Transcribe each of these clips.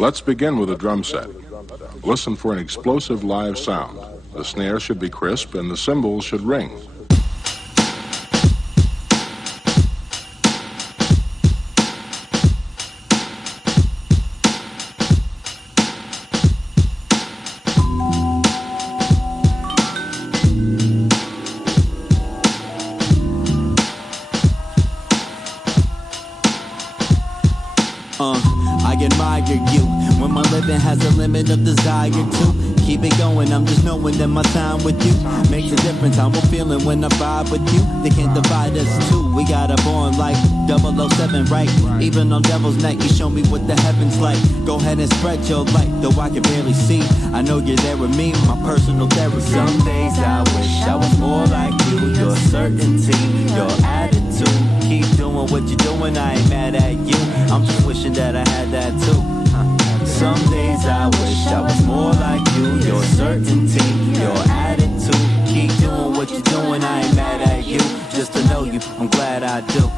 Let's begin with a drum set. Listen for an explosive live sound. The snare should be crisp and the cymbals should ring. I admire you when my living has a limit of desire to keep it going. I'm just knowing that my time with you makes a difference. How I'm feeling when I vibe with you. They can't divide us two. We got a bond like 007, right? Even on Devil's Night, you show me what the heavens like. Go ahead and spread your light, though I can barely see. I know you're there with me, my personal therapy. Some days I wish I was more like you. Your certainty, your attitude. Keep doing what you're doing, I ain't mad at you. I'm just wishing that I had that too. Some days I wish I was more like you. Your certainty, your attitude. Keep doing what you're doing, I ain't mad at you. Just to know you, I'm glad I do.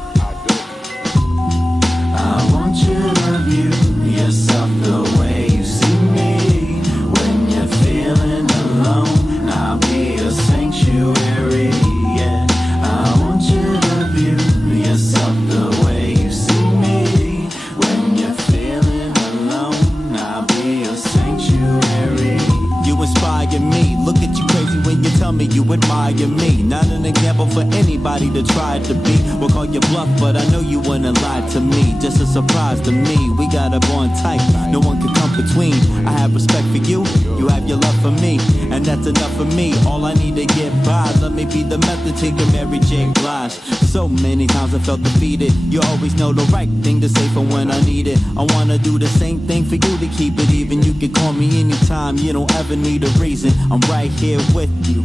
I want you to view yourself the way you see me. When you're feeling alone, I'll be a sanctuary, yeah. I want you to view yourself the way you see me. When you're feeling alone, I'll be a sanctuary. You inspire me, look at you crazy when you tell me you admire me. Not an example for anybody to try to be. We'll call you bluff, but I know you wouldn't lie to me. Just a surprise to me, we got a bond tight, no one can come between. I have respect for you, you have your love for me, and that's enough for me. All I need to get by, let me be the method to your Mary J. Blige. So many times I felt defeated, you always know the right thing to say for when I need it. I wanna do the same thing for you to keep it even. You can call me anytime, you don't ever need a reason. I'm right here with you,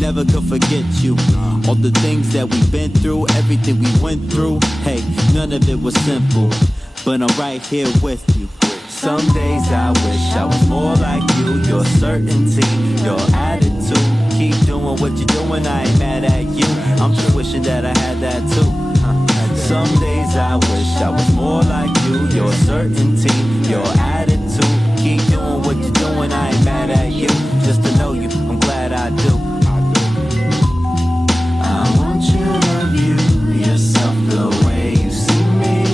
never could forget you. All the things that we've been through, everything we went through, hey, none of it was simple, but I'm right here with you. Some days I wish I was more like you. Your certainty, your attitude. Keep doing what you're doing, I ain't mad at you. I'm just wishing that I had that too. Some days I wish I was more like you. Your certainty, your attitude. Keep doing what you're doing, I ain't mad at you. Just to know you, I'm glad I do. I want you to view yourself the way you see me.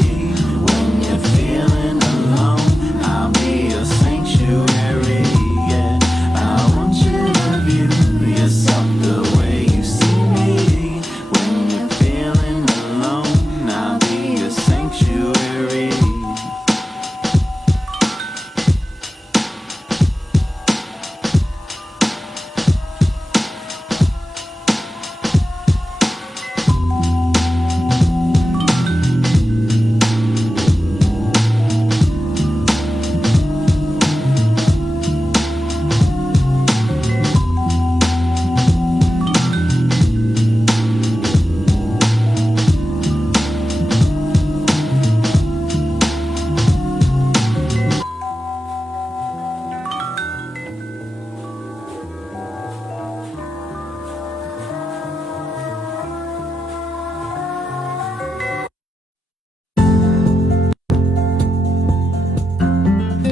When you're feeling alone, I'll be a sanctuary, yeah. I want you to view yourself the way you see me. When you're feeling alone, I'll be a sanctuary.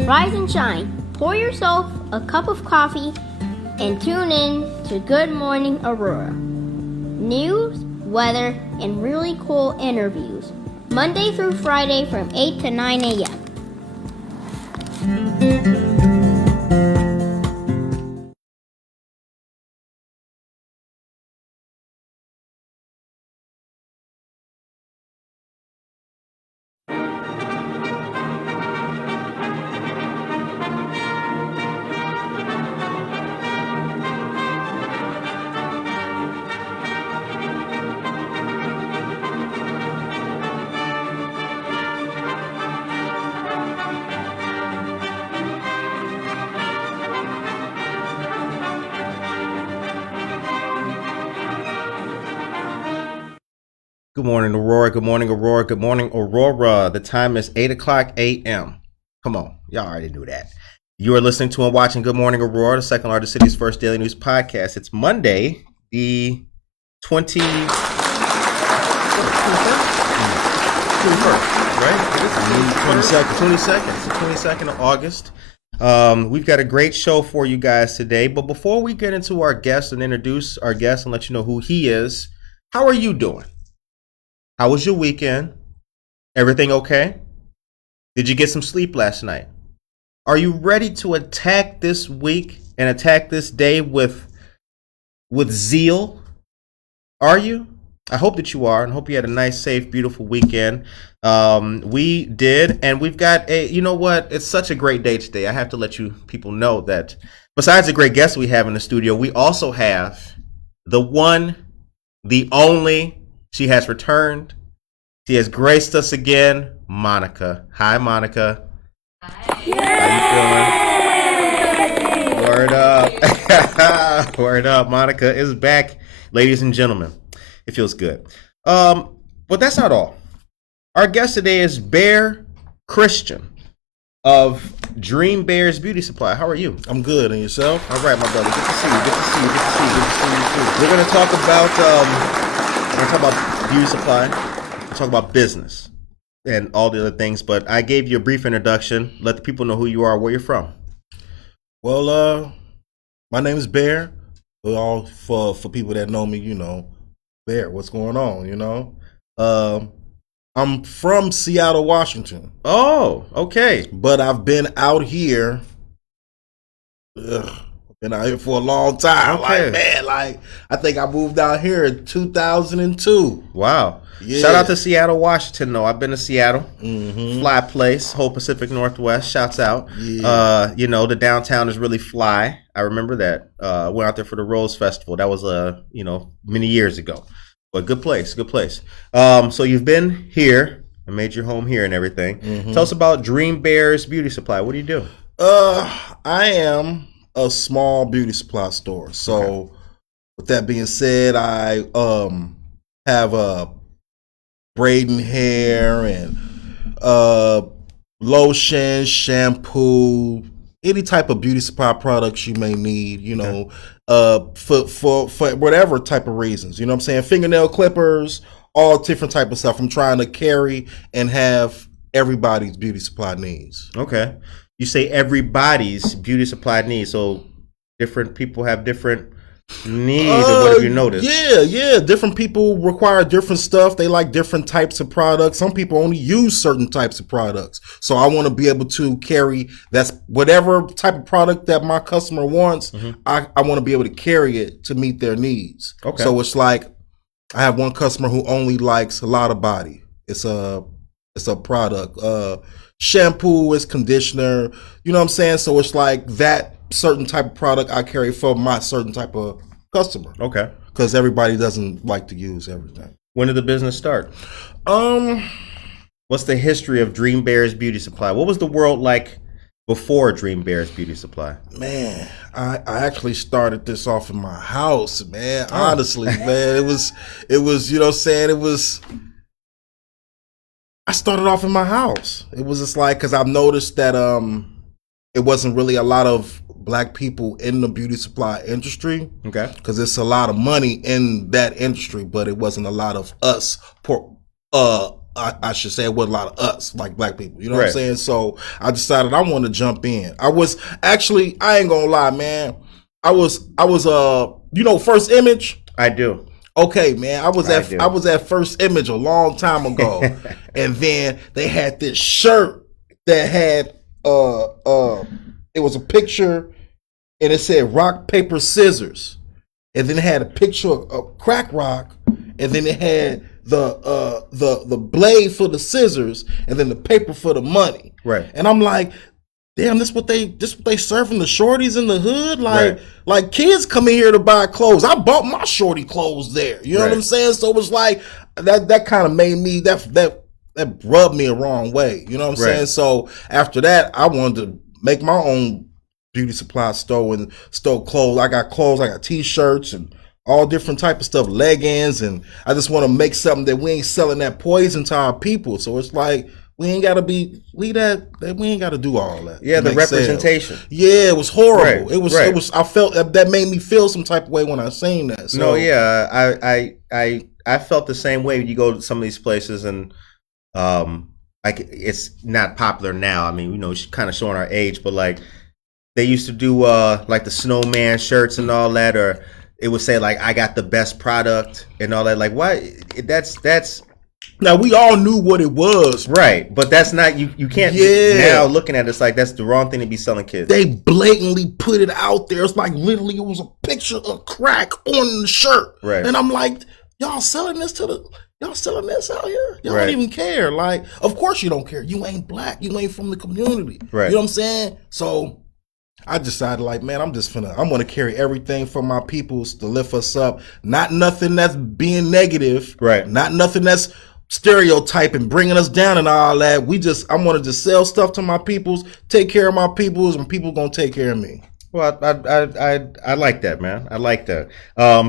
Rise and shine. Pour yourself a cup of coffee and tune in to Good Morning Aurora. News, weather, and really cool interviews. Monday through Friday from 8 to 9 a.m. Good morning, Aurora. Good morning, Aurora. Good morning, Aurora. The time is 8 o'clock a.m. Come on. Y'all already knew that. You are listening to and watching Good Morning Aurora, the second largest city's first daily news podcast. It's Monday, the 21st. Right? 22nd of August. We've got a great show for you guys today. But before we get into our guest and introduce our guest and let you know who he is, how are you doing? How was your weekend? Everything okay? Did you get some sleep last night? Are you ready to attack this week and attack this day with zeal? Are you? I hope that you are, and hope you had a nice, safe, beautiful weekend. We did, and we've got you know what? It's such a great day today. I have to let you people know that besides the great guests we have in the studio, we also have the one, the only. She has returned. She has graced us again, Monica. Hi, Monica. Hi. How you feeling? Word up. Word up. Monica is back, ladies and gentlemen. It feels good. But that's not all. Our guest today is Bear Christian of Dream Bears Beauty Supply. How are you? I'm good. And yourself? All right, my brother. Good to see you. Good to see you. Good to see you. Good to see you too. We're gonna talk about beauty supply. We'll talk about business and all the other things. But I gave you a brief introduction. Let the people know who you are, where you're from. Well, my name is Bear. All for people that know me, you know, Bear. What's going on? You know, I'm from Seattle, Washington. Oh, okay. But I've been out here. Been out here for a long time. Okay. Like, man, I think I moved out here in 2002. Wow. Yeah. Shout out to Seattle, Washington, though. I've been to Seattle. Mm-hmm. Fly place, whole Pacific Northwest. Shouts out. Yeah. You know, the downtown is really fly. I remember that. Went out there for the Rose Festival. That was, many years ago. But good place, good place. So you've been here and made your home here and everything. Mm-hmm. Tell us about Dream Bears Beauty Supply. What do you do? I am a small beauty supply store. So with that being said, I have braiding hair and lotion, shampoo, any type of beauty supply products you may need, you know, for whatever type of reasons. You know what I'm saying? Fingernail clippers, all different type of stuff. I'm trying to carry and have everybody's beauty supply needs. Okay. You say everybody's beauty supply needs, so different people have different needs, or what have you noticed? Yeah. Different people require different stuff. They like different types of products. Some people only use certain types of products. So I want to be able to carry that's whatever type of product that my customer wants. Mm-hmm. I want to be able to carry it to meet their needs. Okay. So it's like I have one customer who only likes a lot of body. It's a product. Shampoo, is conditioner, you know what I'm saying? So it's like that certain type of product I carry for my certain type of customer. Okay. Because everybody doesn't like to use everything. When did the business start? What's the history of Dream Bears Beauty Supply? What was the world like before Dream Bears Beauty Supply? Man, I actually started this off in my house, man. Honestly, man. It was, you know what I'm saying? I started off in my house. It was just like, because I've noticed that it wasn't really a lot of black people in the beauty supply industry. Okay. Because it's a lot of money in that industry, but it wasn't a lot of us. I should say it wasn't a lot of us, like black people. You know what I'm saying? So I decided I want to jump in. I was actually, I ain't gonna lie, man. I was First Image? I do. Okay, man, I was at First Image a long time ago, and then they had this shirt that had it was a picture, and it said rock paper scissors, and then it had a picture of crack rock, and then it had the blade for the scissors, and then the paper for the money. Right. And I'm like, damn, this what they serving the shorties in the hood? Like kids come in here to buy clothes. I bought my shorty clothes there. You know what I'm saying? So it was like that kind of made me that rubbed me a wrong way. You know what I'm saying? So after that, I wanted to make my own beauty supply store and store clothes. I got clothes, I got t-shirts and all different type of stuff, leggings, and I just want to make something that we ain't selling that poison to our people. So it's like we ain't gotta do all that. Yeah, the representation. Sales. Yeah, it was horrible. Right, it was. I felt that made me feel some type of way when I seen that. So, no, yeah, I felt the same way. You go to some of these places and like it's not popular now. I mean, you know, she's kind of showing our age, but like they used to do like the snowman shirts and all that, or it would say like I got the best product and all that. Like why? That's Now we all knew what it was. right, but that's not you can't now looking at it, it's like that's the wrong thing to be selling kids. They blatantly put it out there. It's like literally it was a picture of crack on the shirt. Right. And I'm like, y'all selling this out here? Y'all Right. don't even care. Like, of course you don't care. You ain't black. You ain't from the community. Right. You know what I'm saying? So I decided, like, man, I'm gonna carry everything for my peoples to lift us up. Not nothing that's being negative. Right. Not nothing that's stereotyping, bringing us down and all that. I'm gonna just sell stuff to my peoples, take care of my peoples, and people gonna take care of me. Well, I like that, man. I like that.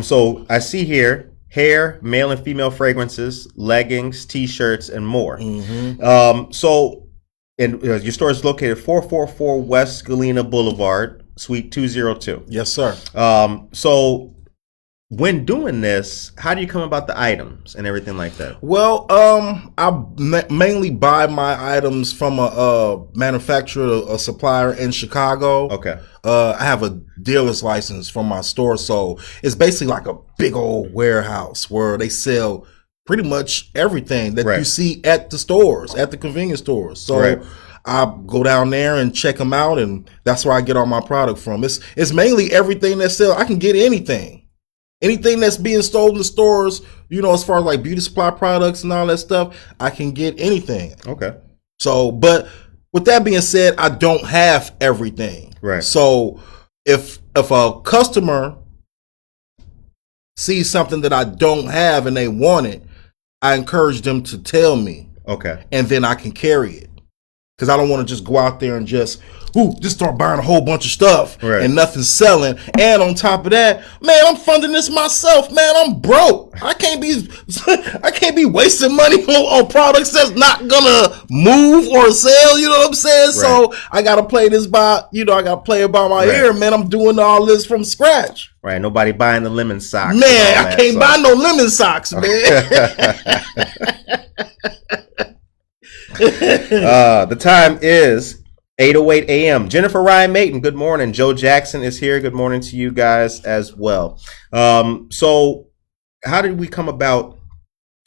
So I see here hair, male and female fragrances, leggings, t-shirts, and more. So and your store is located 444 West Galena Boulevard, Suite 202. Yes, sir. So when doing this, how do you come about the items and everything like that? Well, I mainly buy my items from a manufacturer, a supplier in Chicago. Okay. I have a dealer's license from my store, so it's basically like a big old warehouse where they sell pretty much everything that you see at the stores, at the convenience stores. So I go down there and check them out, and that's where I get all my product from. It's mainly everything that sells. I can get anything. Anything that's being sold in the stores, you know, as far as like beauty supply products and all that stuff, I can get anything. Okay. So, but with that being said, I don't have everything. Right. So if a customer sees something that I don't have and they want it, I encourage them to tell me. Okay. And then I can carry it. Because I don't want to just go out there and just start buying a whole bunch of stuff and nothing's selling. And on top of that, man, I'm funding this myself. Man, I'm broke. I can't be wasting money on products that's not gonna move or sell. You know what I'm saying? Right. So I gotta play this by, I gotta play it by my ear, man. I'm doing all this from scratch. Right. Nobody buying the lemon socks. Man, I can't buy no lemon socks, man. The time is 8:08 a.m. Jennifer Ryan Mayton, good morning. Joe Jackson is here. Good morning to you guys as well. So how did we come about,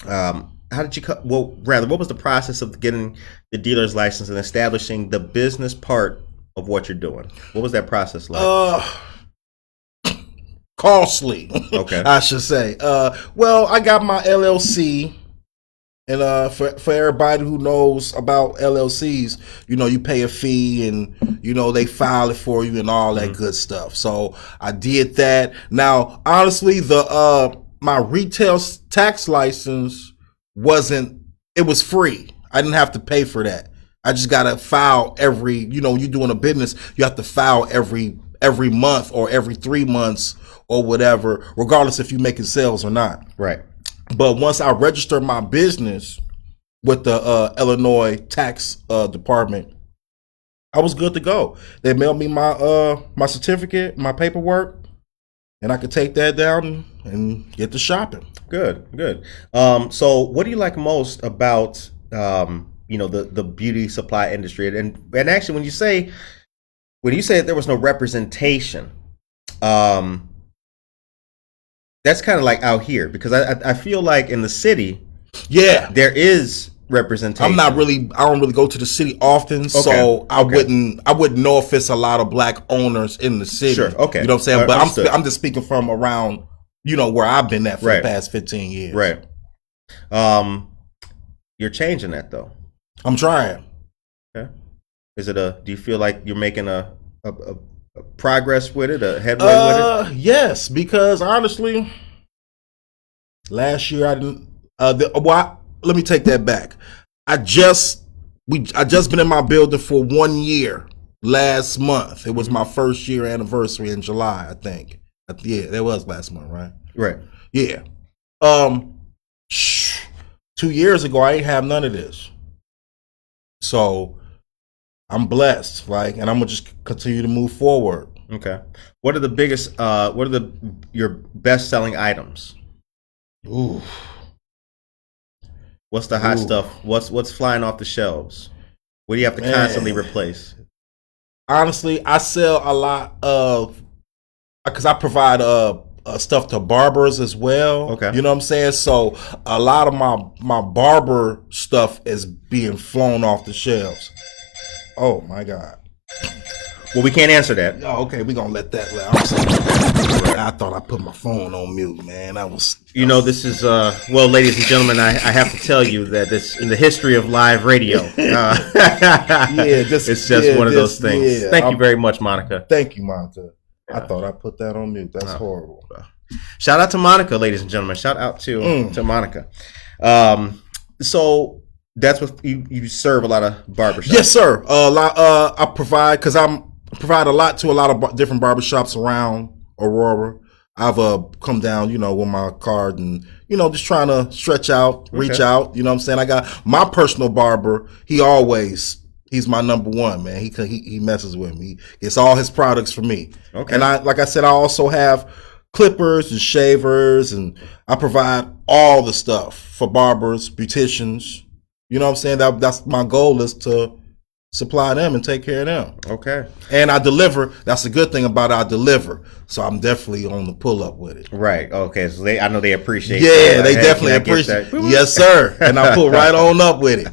what was the process of getting the dealer's license and establishing the business part of what you're doing? What was that process like? Costly, okay, I should say. Well, I got my LLC. And for everybody who knows about LLCs, you pay a fee and, they file it for you and all that good stuff. So I did that. Now, honestly, my retail tax license it was free. I didn't have to pay for that. I just got to file you're doing a business, you have to file every month or every 3 months or whatever, regardless if you're making sales or not. Right. But once I registered my business with the Illinois tax department, I was good to go. They mailed me my certificate, my paperwork, and I could take that down and get to shopping. Good. So what do you like most about the beauty supply industry? And actually, when you say that there was no representation, that's kind of like out here, because I feel like in the city, there is representation. I don't really go to the city often, so I wouldn't know if it's a lot of black owners in the city. Sure, okay. You know what I'm saying? But I'm just speaking from around, where I've been at for the past 15 years. Right. You're changing that though. I'm trying. Okay. do you feel like you're making a progress with it, a headway with it? Yes, because honestly, last year I didn't. Let me take that back. I just been in my building for 1 year. Last month, it was my first year anniversary in July, I think. Yeah, that was last month, right? Right. Yeah. 2 years ago, I ain't have none of this. So I'm blessed, and I'm gonna just continue to move forward. Okay. What are the biggest? Your best selling items? Ooh. What's the hot Ooh. stuff? What's flying off the shelves? What do you have to constantly replace? Honestly, I sell a lot of because I provide stuff to barbers as well. Okay. You know what I'm saying? So a lot of my barber stuff is being flown off the shelves. Oh my God. Well, we can't answer that. Oh, okay, we're gonna let that. I'm sorry. I thought I put my phone on mute, man. This is well, ladies and gentlemen, I have to tell you that this in the history of live radio. It's just one of those things. Yeah, Thank you very much, Monica. Thank you, Monica. I thought I put that on mute. That's horrible. Shout out to Monica, ladies and gentlemen. Shout out to Monica. So that's what you serve a lot of barbershops. Yes, sir. I provide because provide a lot to a lot of different barbershops around Aurora. I've come down, with my card and, just trying to stretch out, reach out. You know what I'm saying? I got my personal barber. He's my number one, man. He messes with me. He gets all his products from me. Okay. And like I said, I also have clippers and shavers, and I provide all the stuff for barbers, beauticians. You know what I'm saying? That's my goal, is to supply them and take care of them. Okay. And I deliver. That's a good thing about it. I deliver. So I'm definitely on the pull up with it. Right. Okay. So I know they appreciate that. Yeah, they definitely appreciate that. Yes, sir. And I pull right on up with it.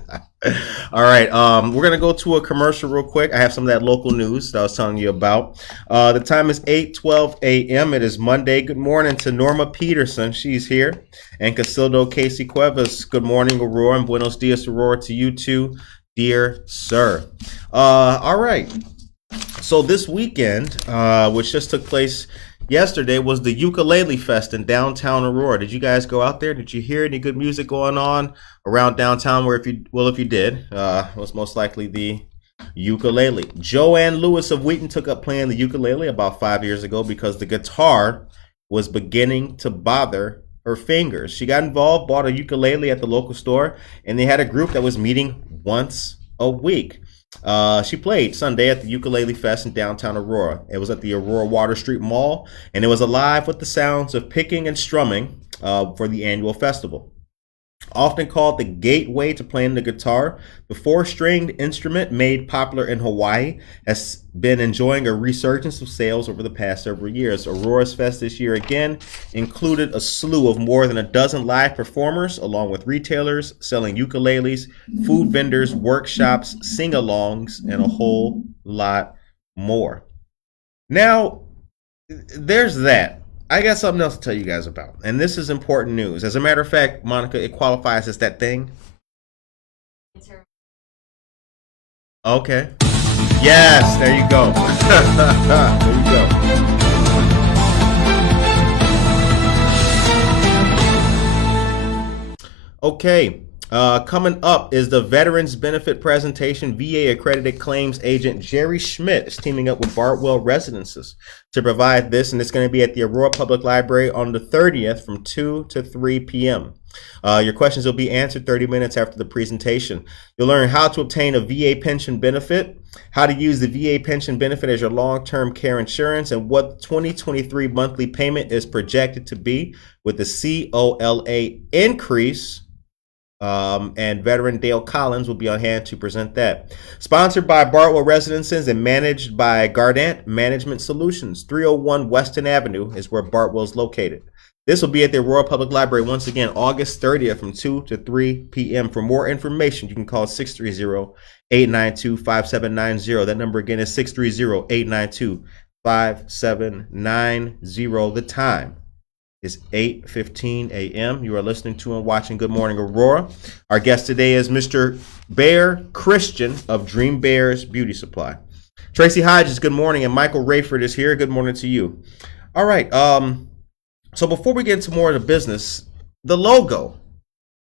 All right. We're going to go to a commercial real quick. I have some of that local news that I was telling you about. The time is 8:12 a.m. It is Monday. Good morning to Norma Peterson. She's here. And Casildo Casey Cuevas. Good morning, Aurora, and buenos dias, Aurora, to you too, dear sir. All right. So this weekend, which just took place yesterday, was the Ukulele Fest in downtown Aurora. Did you guys go out there? Did you hear any good music going on around downtown? If you did, it was most likely the ukulele. Joanne Lewis of Wheaton took up playing the ukulele about 5 years ago because the guitar was beginning to bother her fingers. She got involved, bought a ukulele at the local store, and they had a group that was meeting once a week. She played Sunday at the Ukulele Fest in downtown Aurora. It was at the Aurora Water Street Mall, and it was alive with the sounds of picking and strumming for the annual festival. Often called the gateway to playing the guitar, the four-stringed instrument, made popular in Hawaii, has been enjoying a resurgence of sales over the past several years. Aurora's Fest this year again included a slew of more than a dozen live performers, along with retailers selling ukuleles, food vendors, workshops, sing-alongs, and a whole lot more. Now, there's that. I got something else to tell you guys about, and this is important news. As a matter of fact, Monica, it qualifies as that thing. Okay. Yes, there you go. There you go. Okay. Coming up is the Veterans Benefit Presentation. VA accredited claims agent Jerry Schmitt is teaming up with Bardwell Residences to provide this, and it's going to be at the Aurora Public Library on the 30th from 2 to 3 p.m. Your questions will be answered 30 minutes after the presentation. You'll learn how to obtain a VA pension benefit, how to use the VA pension benefit as your long-term care insurance, and what the 2023 monthly payment is projected to be with the COLA increase. And veteran Dale Collins will be on hand to present that. Sponsored by Bardwell Residences and managed by Gardant Management Solutions. 301 Weston Avenue is where Bardwell is located. This will be at the Aurora Public Library once again, August 30th from 2 to 3 p.m. For more information, you can call 630-892-5790. That number again is 630-892-5790. The time is 8:15 a.m. You are listening to and watching Good Morning Aurora. Our guest today is Mr. Bear Christian of Dream Bears Beauty Supply. Tracy Hodges, good morning, and Michael Rayford is here. Good morning to you. All right. So before we get into more of the business, the logo,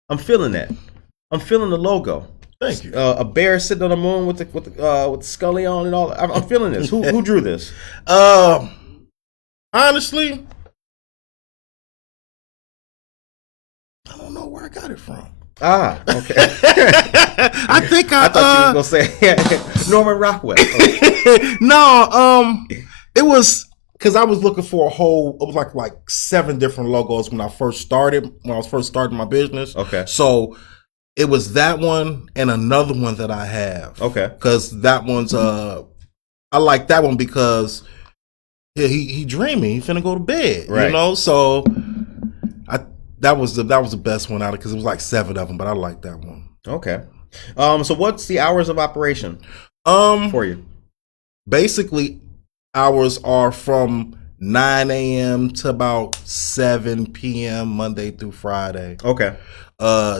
I'm feeling that. I'm feeling the logo. Thank you. A bear sitting on the moon with the Scully on and all. I'm feeling this. Who drew this? Honestly, I don't know where I got it from. Ah, okay. I thought you were gonna say Norman Rockwell. Okay. No, it was because I was looking for it was like 7 different logos when I was first starting my business. Okay. So It was that one and another one that I have. Okay. Because that one's I like that one because he dreaming. He finna go to bed. Right. You know, so that was the best one out of because it was like 7 of them, but I like that one. Okay. So what's the hours of operation for you? Basically, hours are from 9 a.m. to about 7 p.m. Monday through Friday. Okay.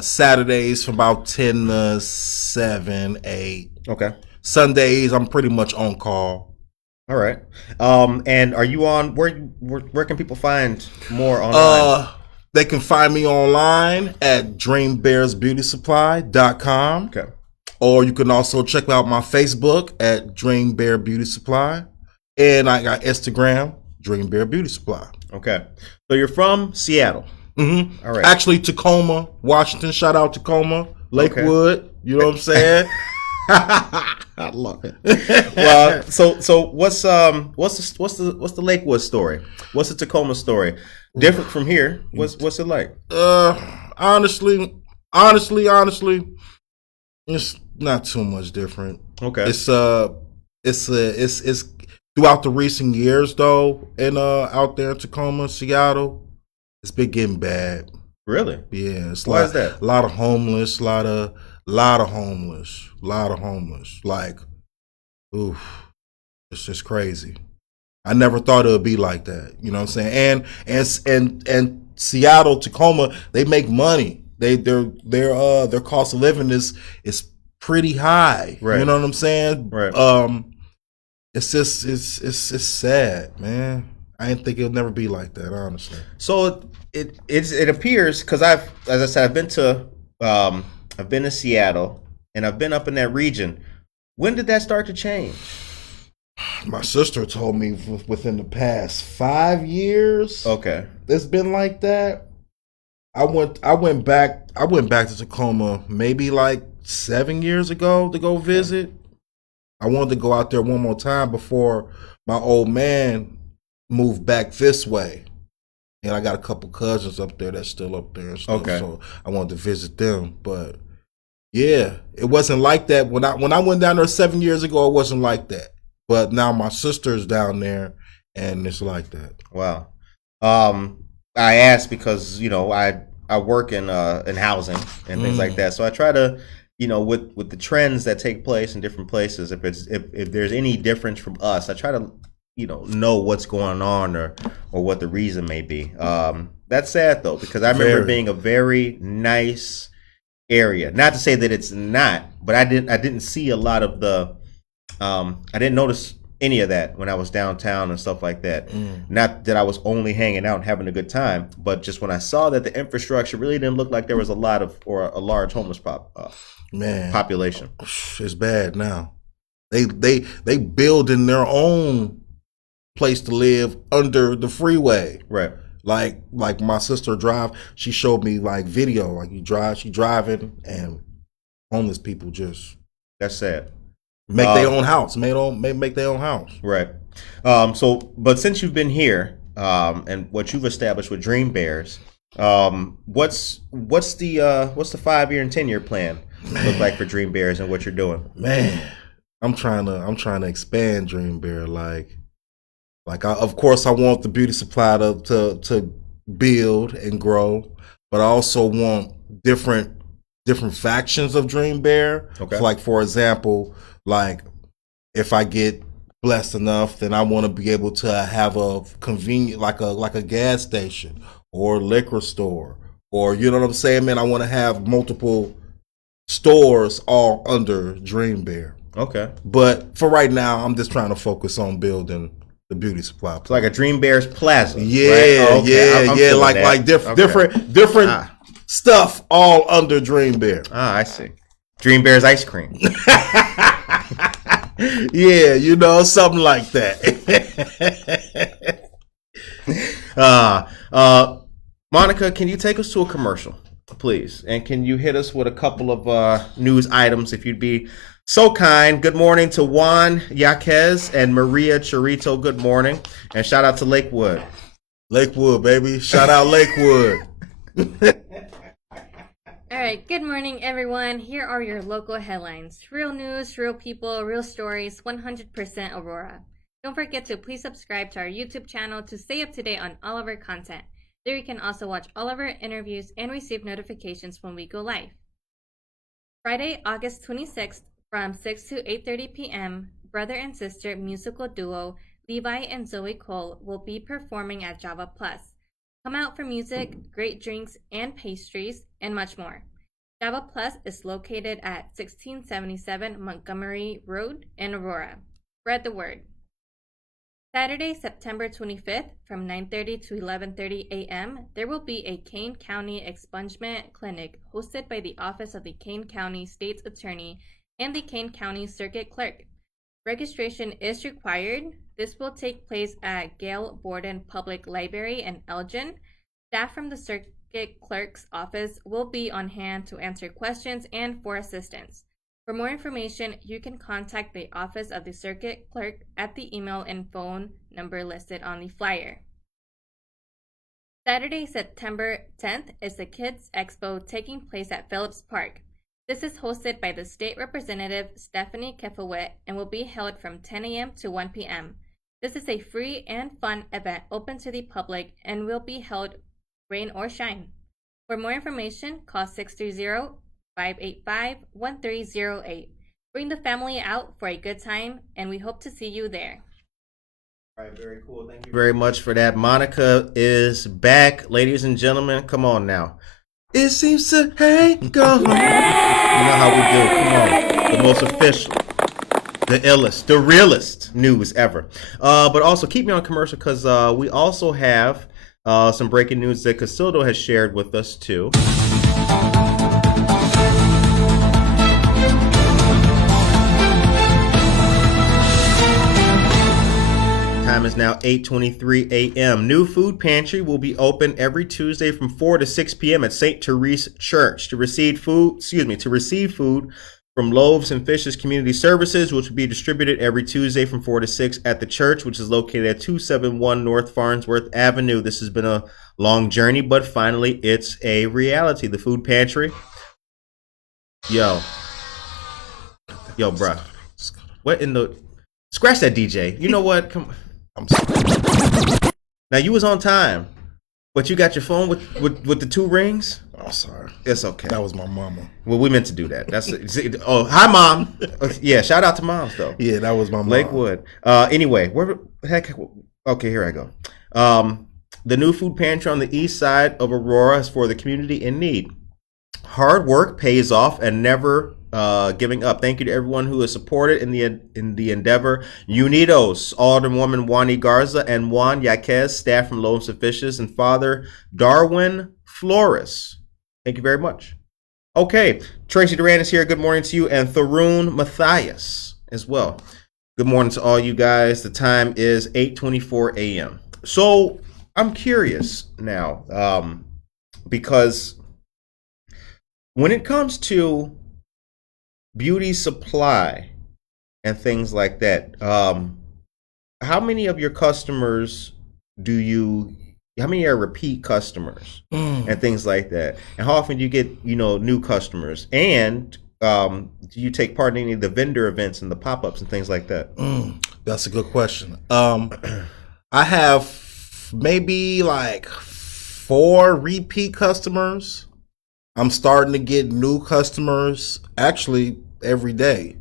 Saturdays from about 10 to 7, 8. Okay. Sundays, I'm pretty much on call. All right. And are you on where can people find more online? They can find me online at dreambearsbeautysupply.com. Okay. Or you can also check out my Facebook at Dream Bear Beauty Supply. And I got Instagram, Dream Bear Beauty Supply. Okay. So you're from Seattle. Mm-hmm. All right. Actually, Tacoma, Washington. Shout out Tacoma, Lakewood. Okay. You know what I'm saying? I love it. Well, so what's the Lakewood story? What's the Tacoma story? Different from here. What's it like? Honestly, it's not too much different. Okay. It's throughout the recent years though, and out there in Tacoma, Seattle, it's been getting bad. Really? Yeah. Why is that? A lot of homeless, a lot of homeless. Like, oof, it's just crazy. I never thought it would be like that. You know what I'm saying? And Seattle, Tacoma, they make money. Their cost of living is pretty high. Right. You know what I'm saying? Right. It's just it's sad, man. I didn't think it would never be like that, honestly. So it appears because I've been to Seattle and I've been up in that region. When did that start to change? My sister told me within the past 5 years. Okay. It's been like that. I went back to Tacoma maybe like 7 years ago to go visit. I wanted to go out there one more time before my old man moved back this way. And I got a couple cousins up there that's still up there and stuff. Okay. So I wanted to visit them. But yeah, it wasn't like that. When I went down there 7 years ago, it wasn't like that. But now my sister's down there and it's like that. Wow. I asked because, I work in housing and things like that. So I try to, with the trends that take place in different places, if there's any difference from us, I try to, know what's going on or what the reason may be. That's sad though, because I remember it being a very nice area. Not to say that it's not, but I didn't see a lot of the I didn't notice any of that when I was downtown and stuff like that. Not that I was only hanging out and having a good time, but just when I saw that the infrastructure really didn't look like there was a large homeless population. It's bad now. They building their own place to live under the freeway. Right. Like my sister she showed me like video, like she driving and homeless people just. That's sad. Make their own house. Make their own house. Right. But since you've been here, and what you've established with Dream Bears, what's the 5-year and 10-year plan look like for Dream Bears and what you're doing? Man, I'm trying to expand Dream Bear. Of course I want the beauty supply to build and grow, but I also want different factions of Dream Bear. Okay. So for example, if I get blessed enough, then I want to be able to have a convenient, like a gas station or liquor store, or you know what I'm saying, man. I want to have multiple stores all under Dream Bear. Okay. But for right now, I'm just trying to focus on building the beauty supply. It's like a Dream Bears Plaza. Yeah, right? Oh, okay. I'm different stuff all under Dream Bear. Ah, I see. Dream Bears ice cream. Yeah, something like that. Monica, can you take us to a commercial, please? And can you hit us with a couple of news items, if you'd be so kind? Good morning to Juan Yaquez and Maria Chorito. Good morning. And shout out to Lakewood. Lakewood, baby. Shout out Lakewood. All right, good morning, everyone. Here are your local headlines. Real news, real people, real stories, 100% Aurora. Don't forget to please subscribe to our YouTube channel to stay up to date on all of our content. There you can also watch all of our interviews and receive notifications when we go live. Friday, August 26th from 6 to 8:30 p.m., brother and sister musical duo Levi and Zoe Cull will be performing at Java Plus. Come out for music, great drinks and pastries, and much more. Java Plus is located at 1677 Montgomery Road in Aurora. Spread the word. Saturday, September 25th from 9:30 to 11:30 a.m., there will be a Kane County Expungement Clinic hosted by the Office of the Kane County State's Attorney and the Kane County Circuit Clerk. Registration is required. This will take place at Gail Borden Public Library in Elgin. Staff from the Circuit Clerk's office will be on hand to answer questions and for assistance. For more information, you can contact the Office of the Circuit Clerk at the email and phone number listed on the flyer. Saturday, September 10th is the Kids Expo taking place at Phillips Park. This is hosted by the State Representative Stephanie Kefawit and will be held from 10 a.m. to 1 p.m. This is a free and fun event open to the public and will be held rain or shine. For more information, call 630-585-1308. Bring the family out for a good time, and we hope to see you there. All right, very cool. Thank you very much for that. Monica is back. Ladies and gentlemen, come on now. It seems to, hey, go. You know how we do. Come on. The most official, the illest, the realest news ever. But also keep me on commercial because we also have some breaking news that Casildo has shared with us too. Time is now 8:23 a.m. New food pantry will be open every Tuesday from 4 to 6 p.m. at St. Therese Church to receive food from Loaves and Fishes Community Services, which will be distributed every Tuesday from 4 to 6 at the church, which is located at 271 North Farnsworth Avenue. This has been a long journey, but finally it's a reality. The food pantry. Yo, bruh. What in the... Scratch that, DJ. You know what? Come on. I'm sorry. Now you was on time, but you got your phone with the two rings. Oh, sorry. It's okay. That was my mama. Well, we meant to do that. That's oh, hi, Mom. Yeah, shout out to moms though. Yeah, that was my mom. Lakewood. Anyway, where the heck? Okay, here I go. The new food pantry on the east side of Aurora is for the community in need. Hard work pays off and never giving up. Thank you to everyone who has supported in the endeavor. Unidos, Alderwoman Wani Garza and Juan Yaquez, staff from Loaves and Fishes, and Father Darwin Flores. Thank you very much. Okay, Tracy Duran is here. Good morning to you, and Tharoon Matthias as well. Good morning to all you guys. The time is 8:24 a.m. So I'm curious now, because when it comes to beauty supply and things like that, how many of your customers how many are repeat customers and things like that? And how often do you get, new customers? And do you take part in any of the vendor events and the pop-ups and things like that? That's a good question. I have maybe like 4 repeat customers. I'm starting to get new customers actually every day.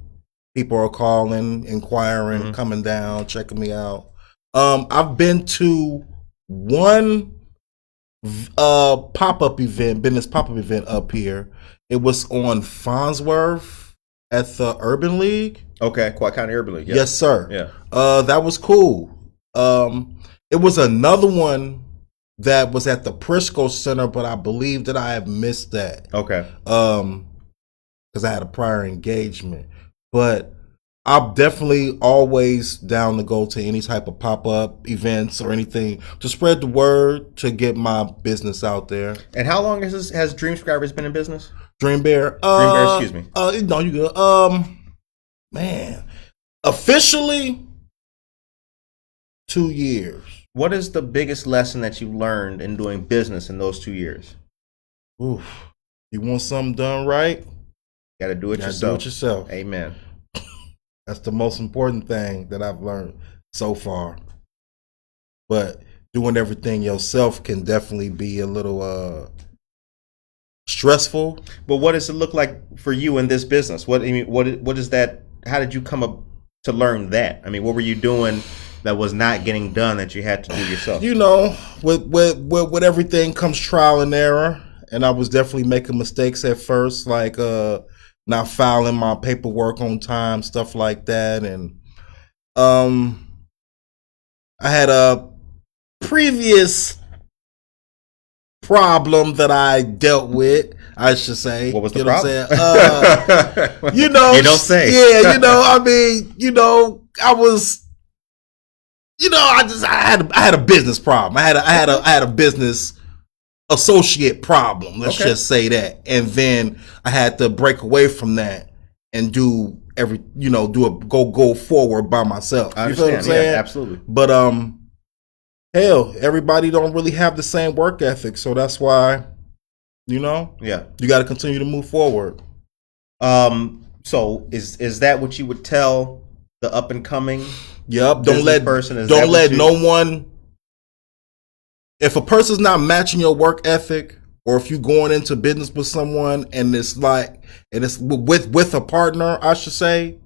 People are calling, inquiring, coming down, checking me out. I've been to one pop-up event, business pop-up event up here. It was on Farnsworth at the Urban League. Okay, Quad County Urban League. Yeah. Yes, sir. Yeah. That was cool. It was another one that was at the Prisco Center, but I believe that I have missed that. Okay. Because I had a prior engagement. But I'm definitely always down to go to any type of pop-up events or anything to spread the word, to get my business out there. And how long has Dream Scribers been in business? Dream Bear. Excuse me. No, you good. Man, officially 2 years. What is the biggest lesson that you learned in doing business in those 2 years? Oof. You want something done right? Got to do it Gotta yourself. do it yourself. Amen. That's the most important thing that I've learned so far. But doing everything yourself can definitely be a little stressful. But what does it look like for you in this business? What is that? How did you come up to learn that? I mean, what were you doing that was not getting done that you had to do yourself? You know, with everything comes trial and error, and I was definitely making mistakes at first, like not filing my paperwork on time, stuff like that, and I had a previous problem that I dealt with, I should say. What was the you problem? Know what I'm saying? You know, you don't say. Yeah, you know, I mean, you know, I was, you know, I had a business problem. I had a business associate problem. Let's just say that, and then I had to break away from that and do go forward by myself. I You feel what I'm understand. saying? Yeah, absolutely. But hell, everybody don't really have the same work ethic, so that's why, you know, Yeah. you got to continue to move forward. So is that what you would tell the up and coming? Yep. Don't let no one. If a person's not matching your work ethic, or if you're going into business with someone and it's with a partner, I should say,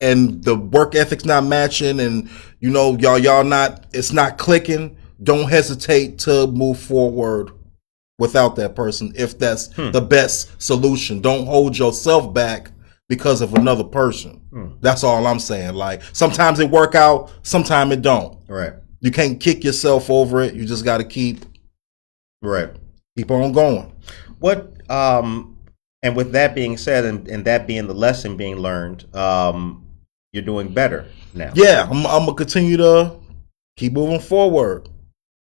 and the work ethic's not matching, and you know it's not clicking, don't hesitate to move forward without that person if that's the best solution. Don't hold yourself back because of another person. That's all I'm saying. Like, sometimes it work out, sometimes it don't. Right. You can't kick yourself over it. You just got to keep on going. What and with that being said, and that being the lesson being learned, you're doing better now. Yeah, I'm gonna continue to keep moving forward.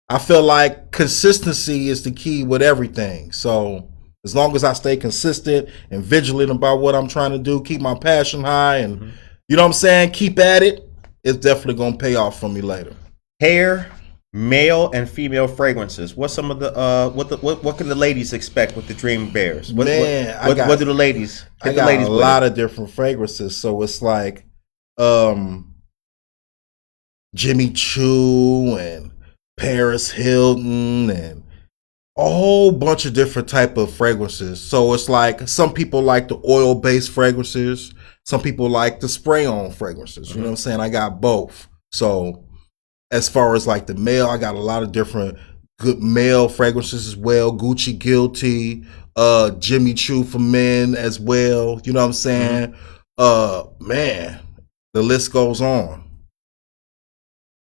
I feel like consistency is the key with everything. So as long as I stay consistent and vigilant about what I'm trying to do, keep my passion high, and you know what I'm saying, keep at it, it's definitely gonna pay off for me later. Hair, male and female fragrances. What's some of the what can the ladies expect with the Dream Bears? What do the ladies? I got a lot of different fragrances, so it's like Jimmy Choo and Paris Hilton and a whole bunch of different type of fragrances. So it's like some people like the oil-based fragrances, some people like the spray-on fragrances. You know what I'm saying? I got both. So as far as like the male, I got a lot of different good male fragrances as well. Gucci Guilty, Jimmy Choo for men as well. You know what I'm saying? Man, the list goes on.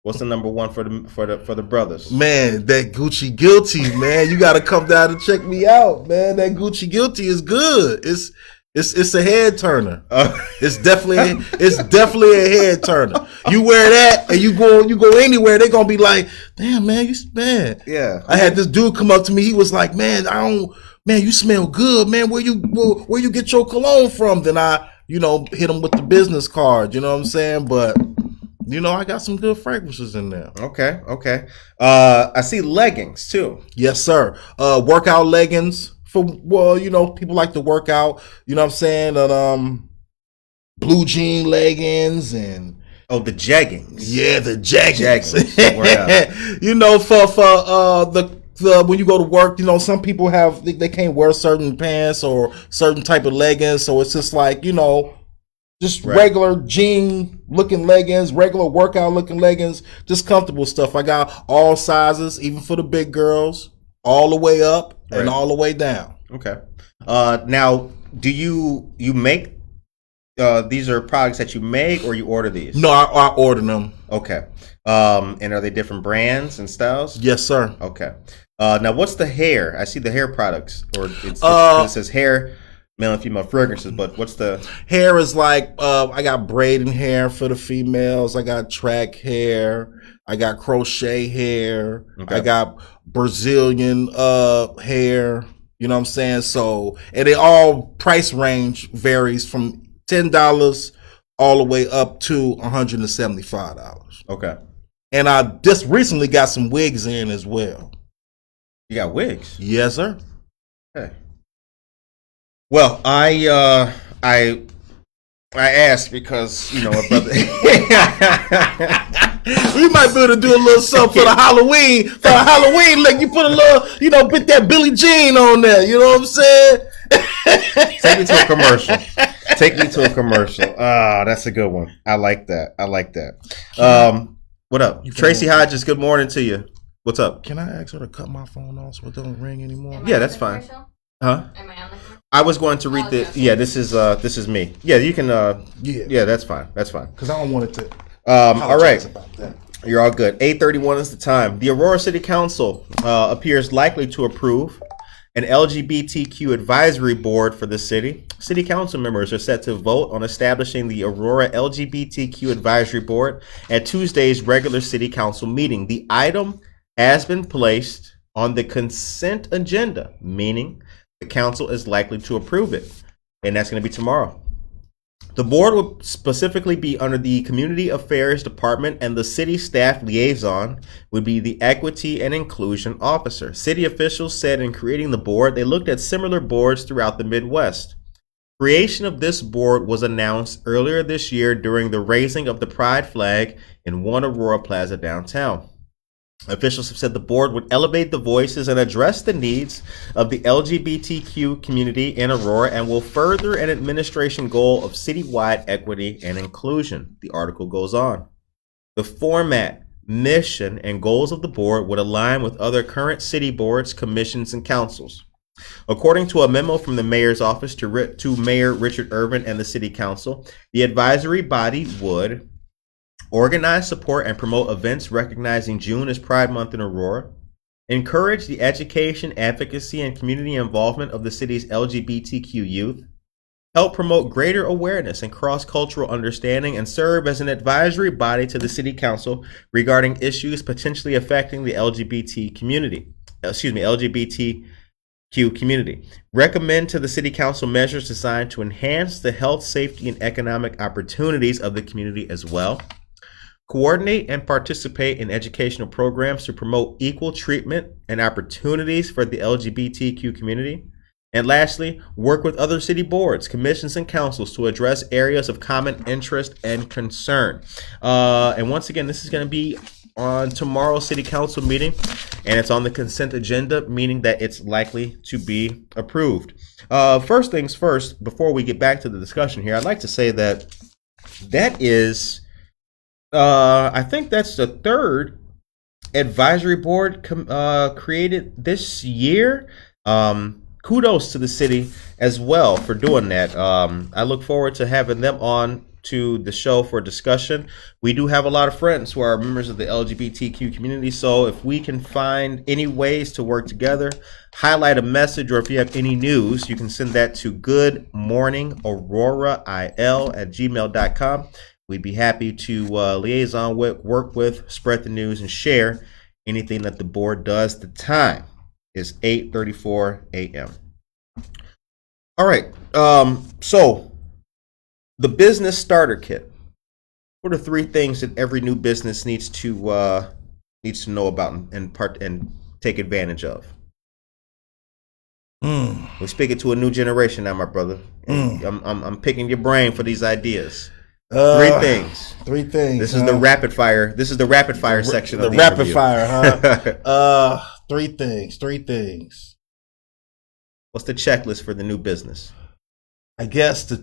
What's the number one for the brothers? Man, that Gucci Guilty, man. You gotta come down and check me out, man. That Gucci Guilty is good. It's a head turner. It's definitely a head turner. You wear that and you go anywhere, they're gonna be like, damn, man, Yeah. I had this dude come up to me. He was like, man, you smell good, man. Where you get your cologne from? Then I, hit him with the business card. You know what I'm saying? But I got some good fragrances in there. Okay. I see leggings too. Yes, sir. Workout leggings. People like to work out, you know what I'm saying? And blue jean leggings and the jeggings. Yeah, the jeggings. For when you go to work, some people they can't wear certain pants or certain type of leggings, so it's just like, regular jean looking leggings, regular workout looking leggings, just comfortable stuff. I got all sizes, even for the big girls, all the way up and all the way down. Okay. Now, do you make these are products that you make or you order these? No, I order them. Okay. And are they different brands and styles? Yes, sir. Okay. Now, what's the hair? I see the hair products, or it says hair, male and female fragrances, but what's the hair? Is like I got braiding hair for the females. I got track hair. I got crochet hair. Okay. I got Brazilian hair. You know what I'm saying? So, and they all price range varies from $10 all the way up to $175. Okay. And I just recently got some wigs in as well. You got wigs? Yes, sir. Okay. Well, I asked because a brother. We might be able to do a little something for the Halloween. For the Halloween, like you put a little, put that Billie Jean on there. You know what I'm saying? Take me to a commercial. Take me to a commercial. Ah, that's a good one. I like that. What up? Tracy Hodges, good morning to you. What's up? Can I ask her to cut my phone off so it don't ring anymore? Yeah, that's fine. Huh? Am I on the commercial? I was going to read the. okay. Yeah, this is me. Yeah, you can. Yeah, that's fine. That's fine. Because I don't want it to. All right. About that. You're all good. 8:31 is the time. The Aurora City Council appears likely to approve an LGBTQ advisory board for the city. City council members are set to vote on establishing the Aurora LGBTQ advisory board at Tuesday's regular city council meeting. The item has been placed on the consent agenda, meaning the council is likely to approve it, and that's going to be tomorrow. The board will specifically be under the Community Affairs Department, and the city staff liaison would be the Equity and Inclusion Officer. City officials said in creating the board, they looked at similar boards throughout the Midwest. Creation of this board was announced earlier this year during the raising of the Pride flag in One Aurora Plaza downtown. Officials have said the board would elevate the voices and address the needs of the LGBTQ community in Aurora and will further an administration goal of citywide equity and inclusion. The article goes on. The format, mission, and goals of the board would align with other current city boards, commissions, and councils. According to a memo from the mayor's office to Mayor Richard Irvin and the city council, the advisory body would organize, support, and promote events recognizing June as Pride Month in Aurora. Encourage the education, advocacy, and community involvement of the city's LGBTQ youth. Help promote greater awareness and cross-cultural understanding, and serve as an advisory body to the city council regarding issues potentially affecting the LGBTQ community. Recommend to the city council measures designed to enhance the health, safety, and economic opportunities of the community as well. Coordinate and participate in educational programs to promote equal treatment and opportunities for the LGBTQ community. And lastly, work with other city boards, commissions, and councils to address areas of common interest and concern. And once again, this is going to be on tomorrow's city council meeting, and it's on the consent agenda, meaning that it's likely to be approved. First things first, before we get back to the discussion here, I'd like to say that is... I think that's the third advisory board created this year. Kudos to the city as well for doing that. I look forward to having them on to the show for discussion. We do have a lot of friends who are members of the LGBTQ community, so if we can find any ways to work together, highlight a message, or if you have any news, you can send that to goodmorningaurora@gmail.com. We'd be happy to liaison with, work with, spread the news, and share anything that the board does. The time is 8:34 a.m. All right. So the business starter kit. What are three things that every new business needs to know about and take advantage of? We're speaking to a new generation now, my brother. I'm picking your brain for these ideas. Three things. This is the rapid fire. This is the rapid fire section of the rapid interview. fire, huh? Three things. What's the checklist for the new business? I guess the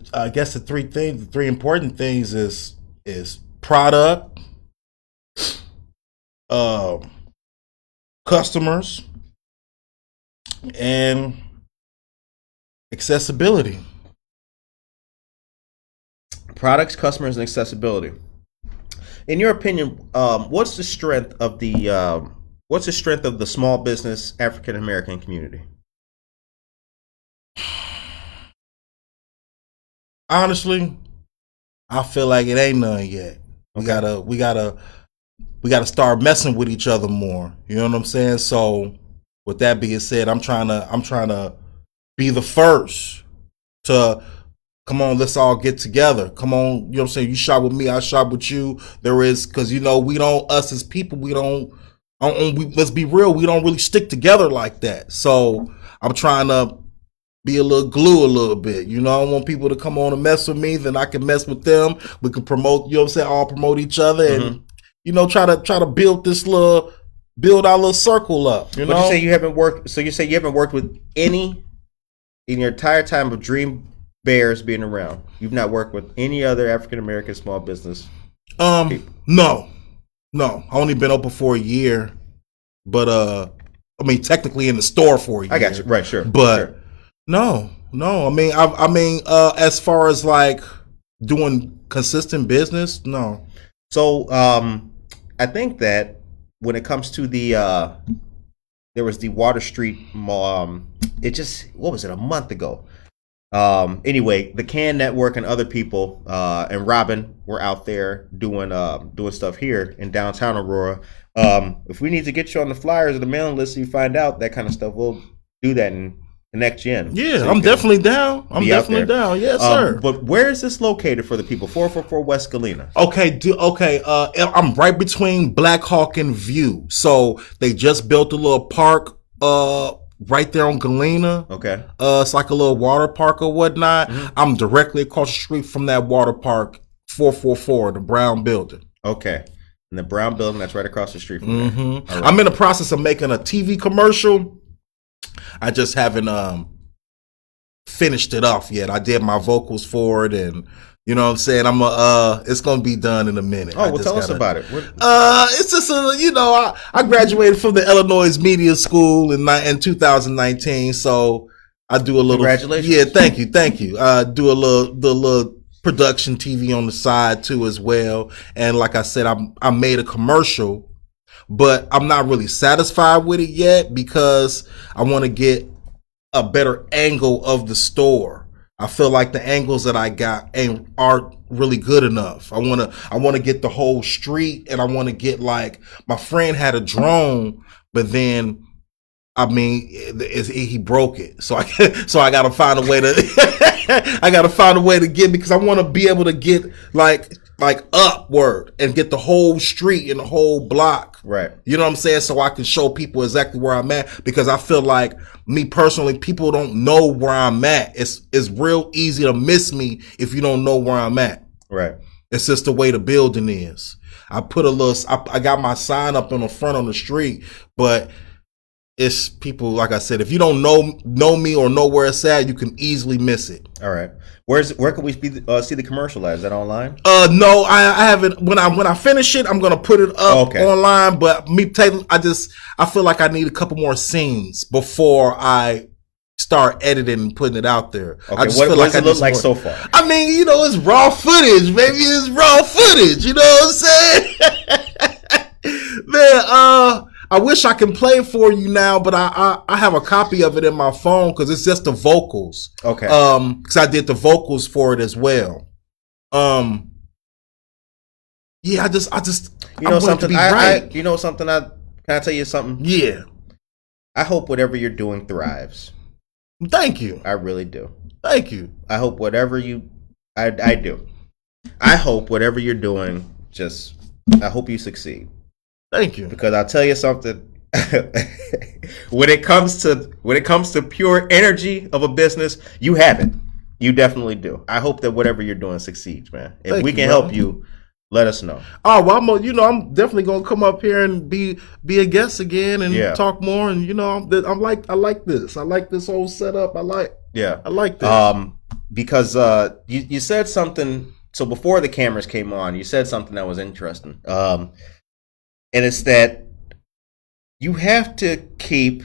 three important things is product, customers, and accessibility. Products, customers, and accessibility. In your opinion, what's the strength of the small business African American community? Honestly, I feel like it ain't none yet. We gotta start messing with each other more. You know what I'm saying? So, with that being said, I'm trying to be the first to. Come on, let's all get together. Come on, you know what I'm saying? You shop with me, I shop with you. Because, we don't, us as people, let's be real, we don't really stick together like that. So I'm trying to be a little glue a little bit. You know, I want people to come on and mess with me, then I can mess with them. We can promote, you know what I'm saying, all promote each other and, you know, try to build our little circle up. You know? But you say you haven't worked with any in your entire time of Dream Bears being around. You've not worked with any other African American small business people? No. I only been open for a year. But I mean technically in the store for a year. I got you. Right, sure. But sure. No. I mean, as far as like doing consistent business, no. So, I think that when it comes to the, there was the Water Street Mall. What was it? A month ago. Anyway, the Can Network and other people, and Robin were out there doing stuff here in downtown Aurora. If we need to get you on the flyers or the mailing list, so you find out that kind of stuff, we'll do that and connect you in. Yeah, so I'm definitely down. I'm definitely down. Yes, sir. But where is this located for the people? 444 West Galena. Okay. I'm right between Black Hawk and View. So they just built a little park right there on Galena. Okay. It's like a little water park or whatnot. I'm directly across the street from that water park, 444, the brown building. Okay. And the brown building, that's right across the street from there. Right. I'm in the process of making a TV commercial. I just haven't finished it off yet. I did my vocals for it, and you know what I'm saying. It's gonna be done in a minute. Oh, well, tell us about it. It's just I graduated from the Illinois Media School in 2019, so I do a little. Congratulations. Yeah, thank you. I do the little production TV on the side too as well, and like I said, I made a commercial. But I'm not really satisfied with it yet because I want to get a better angle of the store. I feel like the angles that I got aren't really good enough. I want to get the whole street, and I want to get like my friend had a drone, but then he broke it. So I got to find a way to get, because I want to be able to get like upward and get the whole street and the whole block. Right. You know what I'm saying? So I can show people exactly where I'm at, because I feel like, me personally, people don't know where I'm at. It's real easy to miss me if you don't know where I'm at. Right. It's just the way the building is. I got my sign up on the front on the street, but it's people, like I said, if you don't know me or know where it's at, you can easily miss it. All right. Where can we see the commercial at? Is that online? No, I haven't. When I finish it, I'm gonna put it up online. But I feel like I need a couple more scenes before I start editing and putting it out there. Okay, I just what feel does it look like so far? I mean, it's raw footage, baby. It's raw footage. You know what I'm saying? Man, I wish I can play it for you now, but I have a copy of it in my phone because it's just the vocals. Okay. Because I did the vocals for it as well. Yeah, I just something. Can I tell you something? Yeah. I hope whatever you're doing thrives. Thank you. I really do. Thank you. I hope whatever I do. I hope whatever you're doing, I hope you succeed. Thank you. Because I'll tell you something. when it comes to pure energy of a business, you have it. You definitely do. I hope that whatever you're doing succeeds, man. If we can help you, let us know. Oh, well, I'm definitely gonna come up here and be a guest again and talk more. And I like this. I like this whole setup. I like this. Because you said something. So before the cameras came on, you said something that was interesting. And it's that you have to keep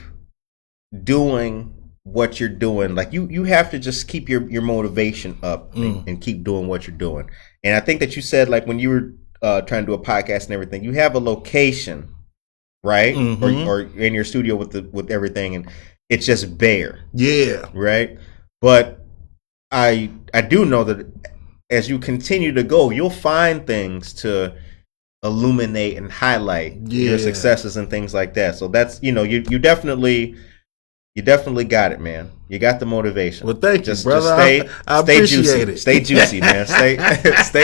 doing what you're doing. Like you have to just keep your motivation up and keep doing what you're doing. And I think that you said, like, when you were trying to do a podcast and everything, you have a location, right? Mm-hmm. Or in your studio with everything, and it's just bare. Yeah. Right? But I do know that as you continue to go, you'll find things to illuminate and highlight your successes and things like that. So that's, you definitely got it, man. You got the motivation. Well, thank you, brother. Stay appreciate juicy. it. Stay juicy, man. Stay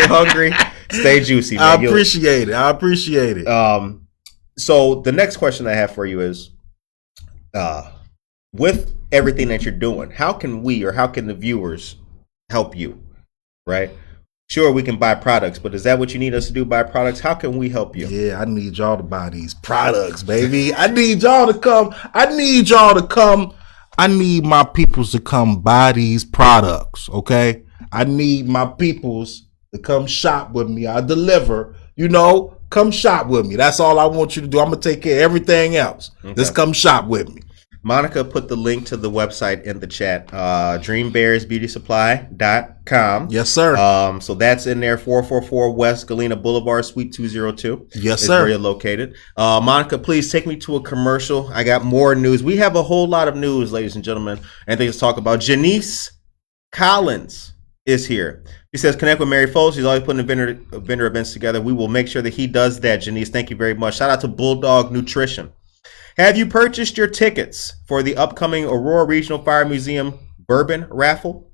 hungry. Stay juicy, man. I appreciate it. So the next question I have for you is, with everything that you're doing, how can we or how can the viewers help you, right? Sure, we can buy products, but is that what you need us to do, buy products? How can we help you? Yeah, I need y'all to buy these products, baby. I need y'all to come. I need y'all to come. I need my peoples to come buy these products, okay? I need my peoples to come shop with me. I deliver, come shop with me. That's all I want you to do. I'm going to take care of everything else. Okay. Just come shop with me. Monica put the link to the website in the chat, dreambearsbeautysupply.com. Yes, sir. So that's in there, 444 West Galena Boulevard, Suite 202. Yes, is sir. where you're located. Monica, please take me to a commercial. I got more news. We have a whole lot of news, ladies and gentlemen, and things to talk about. Janice Collins is here. He says, connect with Mary Folks. He's always putting vendor events together. We will make sure that he does that, Janice. Thank you very much. Shout out to Bulldog Nutrition. Have you purchased your tickets for the upcoming Aurora Regional Fire Museum Bourbon Raffle?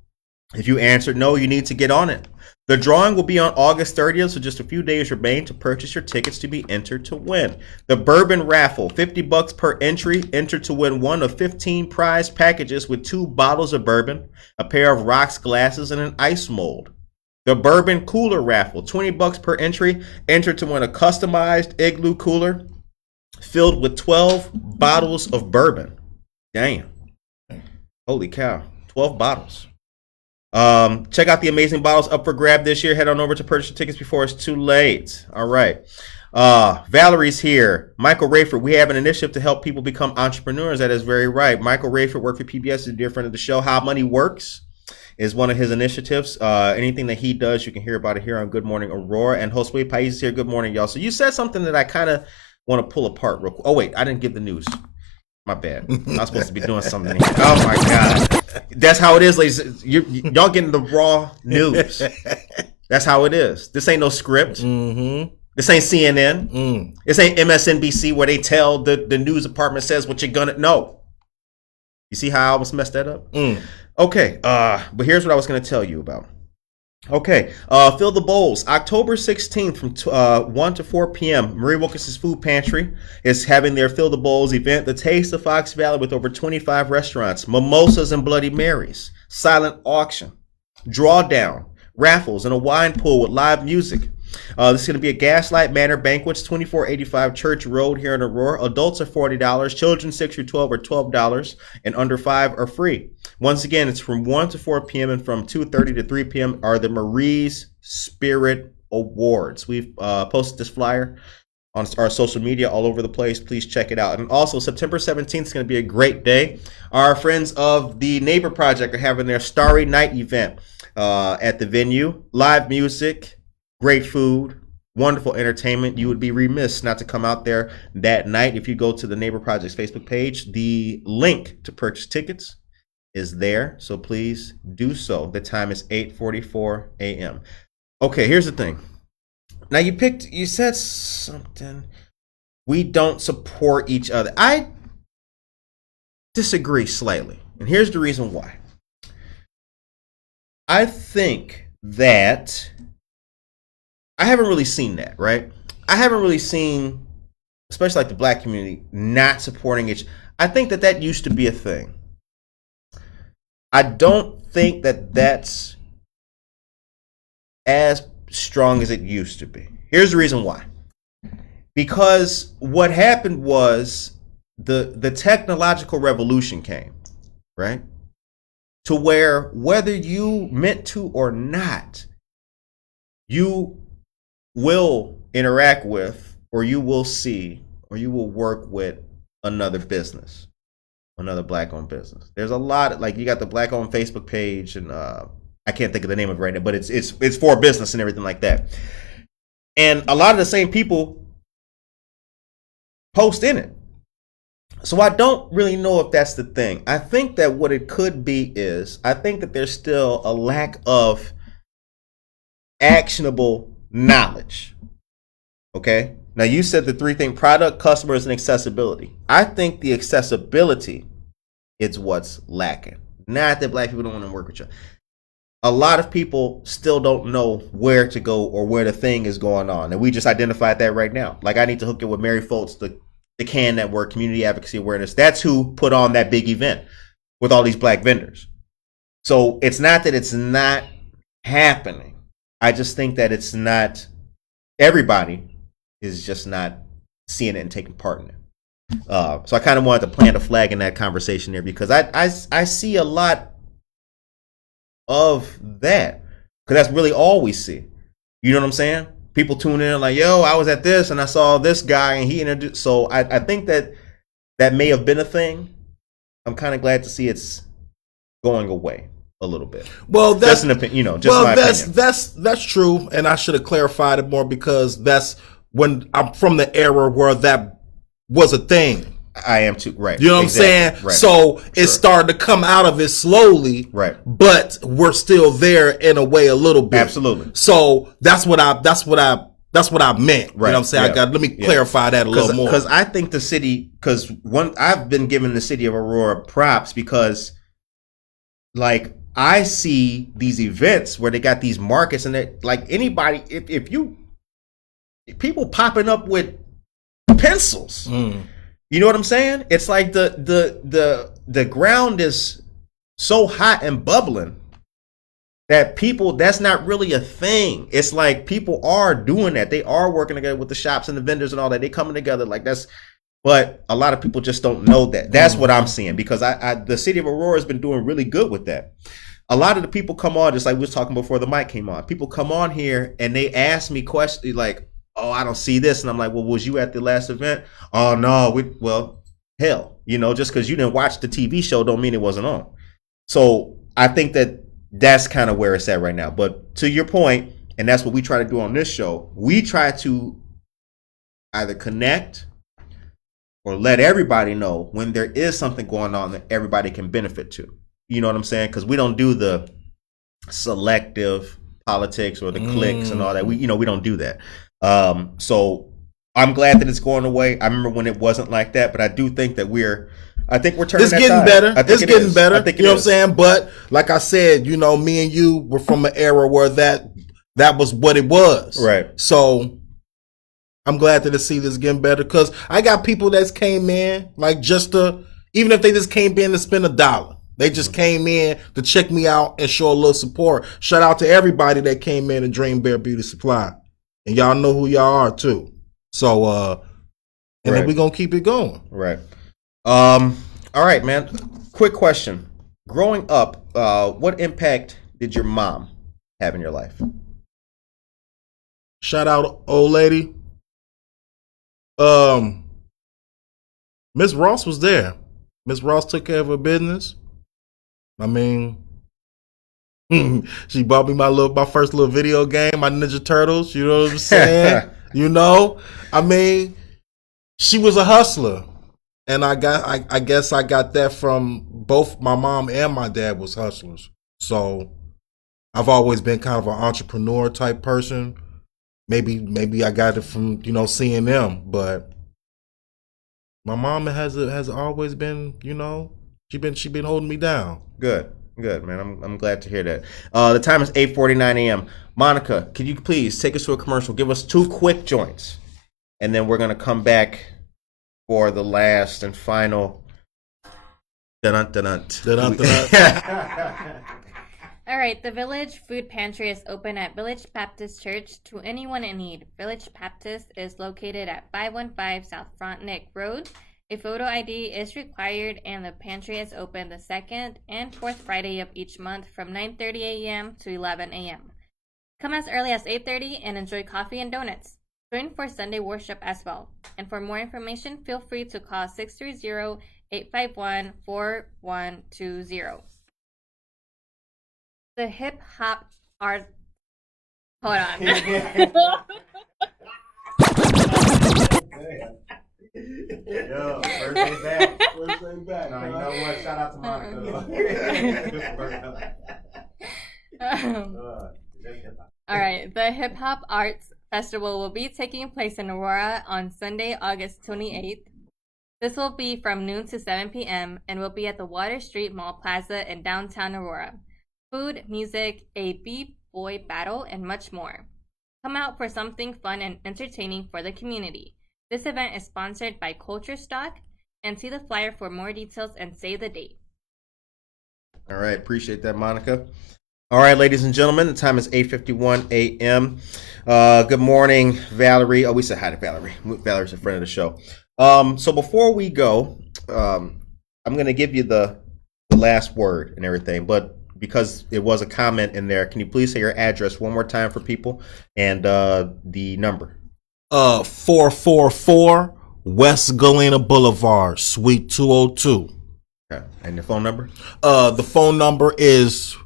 If you answered no, you need to get on it. The drawing will be on August 30th, so just a few days remain to purchase your tickets to be entered to win. The Bourbon Raffle, $50 per entry, entered to win one of 15 prize packages with 2 bottles of bourbon, a pair of rocks glasses, and an ice mold. The Bourbon Cooler Raffle, $20 per entry, entered to win a customized igloo cooler filled with 12 bottles of bourbon. Damn. Holy cow. 12 bottles. Check out the amazing bottles up for grab this year. Head on over to purchase your tickets before it's too late. All right. Valerie's here. Michael Rayford, we have an initiative to help people become entrepreneurs. That is very right. Michael Rayford worked for PBS, is a dear friend of the show. How Money Works is one of his initiatives. Anything that he does, you can hear about it here on Good Morning Aurora. And host Wade Pais is here. Good morning, y'all. So you said something that I kind of want to pull apart real quick. Oh, wait, I didn't give the news. My bad. I was supposed to be doing something here. Oh, my God. That's how it is, ladies. Y'all getting the raw news. That's how it is. This ain't no script. Mm-hmm. This ain't CNN. This ain't MSNBC where they tell the news department says what you're gonna know. You see how I almost messed that up? Okay, but here's what I was gonna tell you about. Okay, fill the bowls. October 16th from 1 to 4 p.m. Marie Wilkinson's Food Pantry is having their Fill the Bowls event. The Taste of Fox Valley with over 25 restaurants, mimosas and Bloody Marys, silent auction, drawdown, raffles, and a wine pool with live music. This is going to be a Gaslight Manor Banquets, 2485 Church Road here in Aurora. Adults are $40. Children 6 through 12 are $12, and under 5 are free. Once again, it's from 1 to 4 p.m. and from 2:30 to 3 p.m. are the Marie's Spirit Awards. We've posted this flyer on our social media all over the place. Please check it out. And also, September 17th is going to be a great day. Our friends of the Neighbor Project are having their Starry Night event at the venue. Live music, great food, wonderful entertainment. You would be remiss not to come out there that night. If you go to the Neighbor Project's Facebook page, the link to purchase tickets is there, so please do so. The time is 8:44 a.m. Okay, here's the thing. Now you said something. We don't support each other. I disagree slightly, and here's the reason why. I think that I haven't really seen that, right? I haven't really seen, especially like the black community, not supporting each. I think that used to be a thing. I don't think that that's as strong as it used to be. Here's the reason why. Because what happened was the technological revolution came, right? To where whether you meant to or not, you will interact with, or you will see, or you will work with another business, another black-owned business. There's a lot, like you got the black-owned Facebook page, and I can't think of the name of it right now, but it's for business and everything like that. And a lot of the same people post in it. So I don't really know if that's the thing. I think that what it could be is, I think that there's still a lack of actionable knowledge. Okay? Now you said the 3 things: product, customers, and accessibility. I think the accessibility is what's lacking. Not that black people don't want to work with you. A lot of people still don't know where to go or where the thing is going on. And we just identified that right now. Like, I need to hook it with Mary Foltz, the the CAN Network, Community Advocacy Awareness. That's who put on that big event with all these black vendors. So it's not that it's not happening. I just think that it's not, everybody is just not seeing it and taking part in it. So I kind of wanted to plant a flag in that conversation there, because I see a lot of that, because that's really all we see. You know what I'm saying? People tune in like, yo, I was at this and I saw this guy and he introduced. So I think that may have been a thing. I'm kind of glad to see it's going away a little bit. Well, that's an opinion, my opinion. That's true, and I should have clarified it more, because that's when I'm from the era where that was a thing. I am too, right? You know what I'm saying? Right. So it started to come out of it slowly, right? But we're still there in a way, a little bit. Absolutely. So that's what I meant. Right. You know what I'm saying? Yeah. Let me clarify that a little more. Because I think the city, I've been giving the city of Aurora props, because like I see these events where they got these markets, and they like anybody, if people popping up with pencils. You know what I'm saying? It's like the ground is so hot and bubbling that that's not really a thing. It's like people are doing that. They are working together with the shops and the vendors and all that. They coming together like that's, but a lot of people just don't know that. That's what I'm seeing, because the city of Aurora has been doing really good with that. A lot of the people come on, just like we was talking before the mic came on. People come on here and they ask me questions like, oh, I don't see this. And I'm like, well, was you at the last event? Oh, no. Hell, just because you didn't watch the TV show don't mean it wasn't on. So I think that's kind of where it's at right now. But to your point, and that's what we try to do on this show, we try to either connect or let everybody know when there is something going on that everybody can benefit to. You know what I'm saying? Because we don't do the selective politics or the cliques and all that. We don't do that. So I'm glad that it's going away. I remember when it wasn't like that, but I do think that I think we're turning. It's getting better. It's getting better. I think you know what I'm saying? But like I said, me and you were from an era where that was what it was. Right. So I'm glad that to see this getting better, because I got people that came in like even if they just came in to spend $1. They just came in to check me out and show a little support. Shout out to everybody that came in to Dream Bear Beauty Supply. And y'all know who y'all are too. So then we're gonna keep it going. Right. All right, man. Quick question. Growing up, what impact did your mom have in your life? Shout out, old lady. Miss Ross was there. Miss Ross took care of her business. I mean, she bought me my first little video game, my Ninja Turtles. You know what I'm saying? I mean, she was a hustler, and I guess I got that from both my mom and my dad was hustlers. So I've always been kind of an entrepreneur type person. Maybe I got it from seeing them, but my mom has always been she been holding me down. Good, man. I'm glad to hear that. The time is 8:49 a.m. Monica, could you please take us to a commercial? Give us 2 quick joints, and then we're gonna come back for the last and final. All right, the Village Food Pantry is open at Village Baptist Church to anyone in need. Village Baptist is located at 515 South Frontenac Road. A photo ID is required, and the pantry is open the 2nd and 4th Friday of each month from 9:30 a.m. to 11 a.m. Come as early as 8:30 and enjoy coffee and donuts. Join for Sunday worship as well. And for more information, feel free to call 630-851-4120. The hip hop art. Hold on. Yo, first day back. No, you know what? Shout out to Monica. All right. The Hip Hop Arts Festival will be taking place in Aurora on Sunday, August 28th. This will be from noon to 7 p.m. and will be at the Water Street Mall Plaza in downtown Aurora. Food, music, a b-boy battle, and much more. Come out for something fun and entertaining for the community. This event is sponsored by Culture Stock, and see the flyer for more details and save the date. All right, appreciate that, Monica. All right, ladies and gentlemen, the time is 8:51 a.m. Good morning, Valerie. Oh, we said hi to Valerie. Valerie's a friend of the show. So before we go, I'm going to give you the last word and everything, but because it was a comment in there, can you please say your address one more time for people and the number? 444 West Galena Boulevard, Suite 202. Okay. And the phone number? The phone number is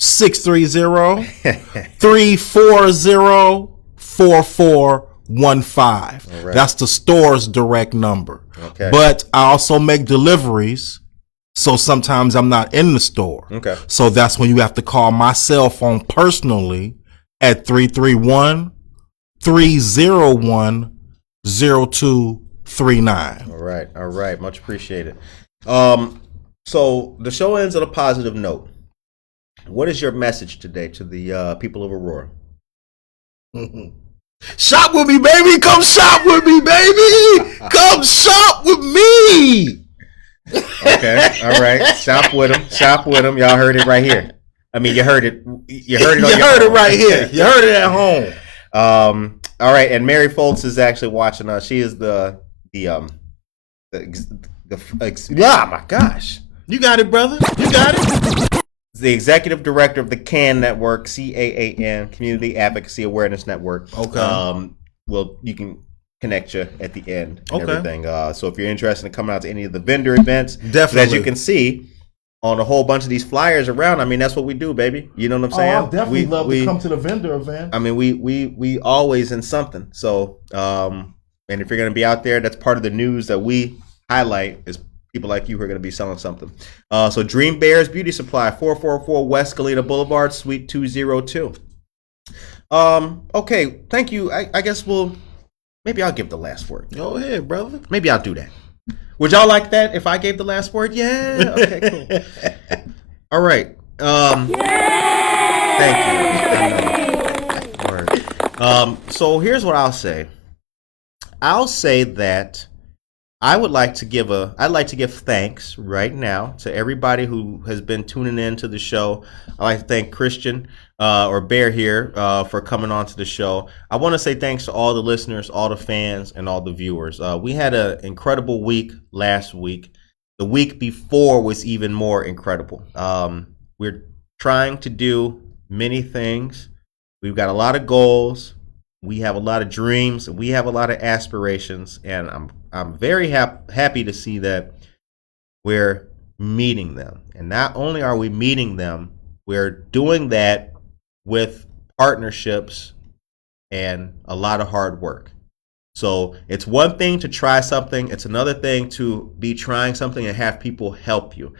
630-340-4415. Right. That's the store's direct number. Okay. But I also make deliveries, so sometimes I'm not in the store. Okay. So that's when you have to call my cell phone personally at 331-301-0239. All right. Much appreciated. So the show ends on a positive note. What is your message today to the people of Aurora? Shop with me, baby. Come shop with me, baby. Come shop with me. Okay. All right. Shop with them. Y'all heard it right here. I mean, you heard it. You heard it. You heard it right here. You heard it at home. All right. And Mary Foltz is actually watching us. She is the my gosh. You got it, brother. You got it. The executive director of the CAN Network, CAAN, Community Advocacy Awareness Network. Okay. You can connect you at the end and Okay. everything. So if you're interested in coming out to any of the vendor events, Definitely. as you can see on a whole bunch of these flyers around, I mean, that's what we do, baby. You know what I'm saying? I definitely love to come to the vendor event. I mean, we always in something. So, and if you're going to be out there, that's part of the news that we highlight is people like you who are going to be selling something. So Dream Bears Beauty Supply, 444 West Galena Boulevard, Suite 202. Okay, thank you. I guess maybe I'll give the last word. Go ahead, brother. Maybe I'll do that. Would y'all like that if I gave the last word? Yeah. Okay, cool. All right. Thank you. All right. So here's what I'll say. I'll say that I'd like to give thanks right now to everybody who has been tuning in to the show. I'd like to thank Christian or Bear here for coming on to the show. I want to say thanks to all the listeners, all the fans, and all the viewers. We had an incredible week last week. The week before was even more incredible. We're trying to do many things. We've got a lot of goals. We have a lot of dreams. We have a lot of aspirations, and I'm very happy to see that we're meeting them. And not only are we meeting them, we're doing that with partnerships and a lot of hard work. So it's one thing to try something. It's another thing to be trying something and have people help you.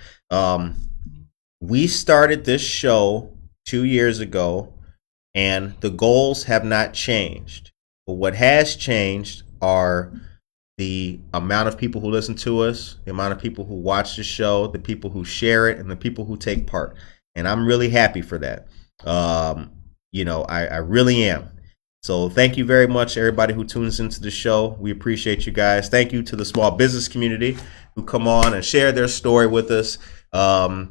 We started this show 2 years ago, and the goals have not changed. But what has changed are the amount of people who listen to us, the amount of people who watch the show, the people who share it, and the people who take part. And I'm really happy for that. I really am. So thank you very much, everybody who tunes into the show. We appreciate you guys. Thank you to the small business community who come on and share their story with us.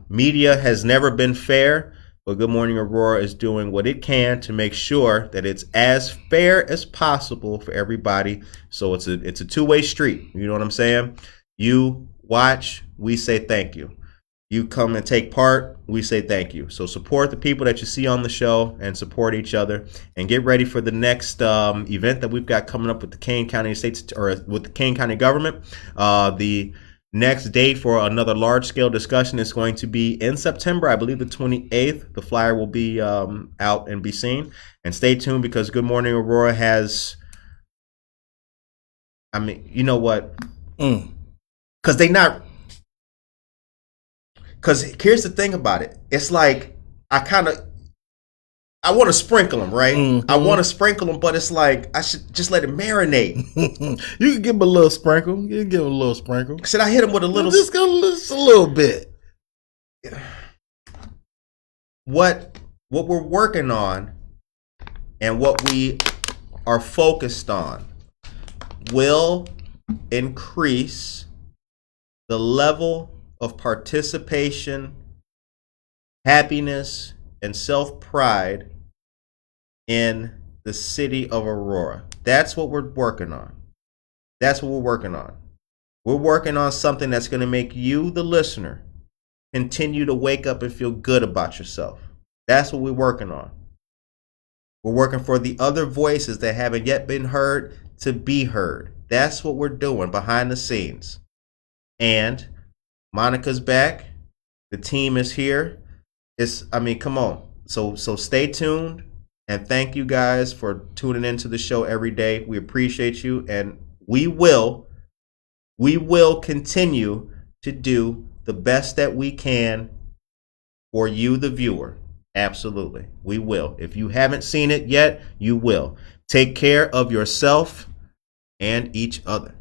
Media has never been fair, but Good Morning Aurora is doing what it can to make sure that it's as fair as possible for everybody. So it's a two-way street. You know what I'm saying? You watch, we say thank you. You come and take part, we say thank you. So support the people that you see on the show and support each other, and get ready for the next event that we've got coming up with the Kane County with the Kane County government. The next date for another large-scale discussion is going to be in September, I believe the 28th. The flyer will be out and be seen. And stay tuned, because Good Morning Aurora has, I mean, you know what? Because here's the thing about it. It's like I want to sprinkle them, right? Mm-hmm. I want to sprinkle them, but it's like I should just let it marinate. You can give him a little sprinkle. You can give him a little sprinkle. Should I hit him with a little? Just a little bit. What we're working on, and what we are focused on will increase the level of participation, happiness, and self-pride in the city of Aurora. That's what we're working on. That's what we're working on. We're working on something that's going to make you, the listener, continue to wake up and feel good about yourself. That's what we're working on. We're working for the other voices that haven't yet been heard to be heard. That's what we're doing behind the scenes. And Monica's back. The team is here. Come on. So stay tuned, and thank you guys for tuning into the show every day. We appreciate you, and we will continue to do the best that we can for you, the viewer. Absolutely. We will. If you haven't seen it yet, you will. Take care of yourself and each other.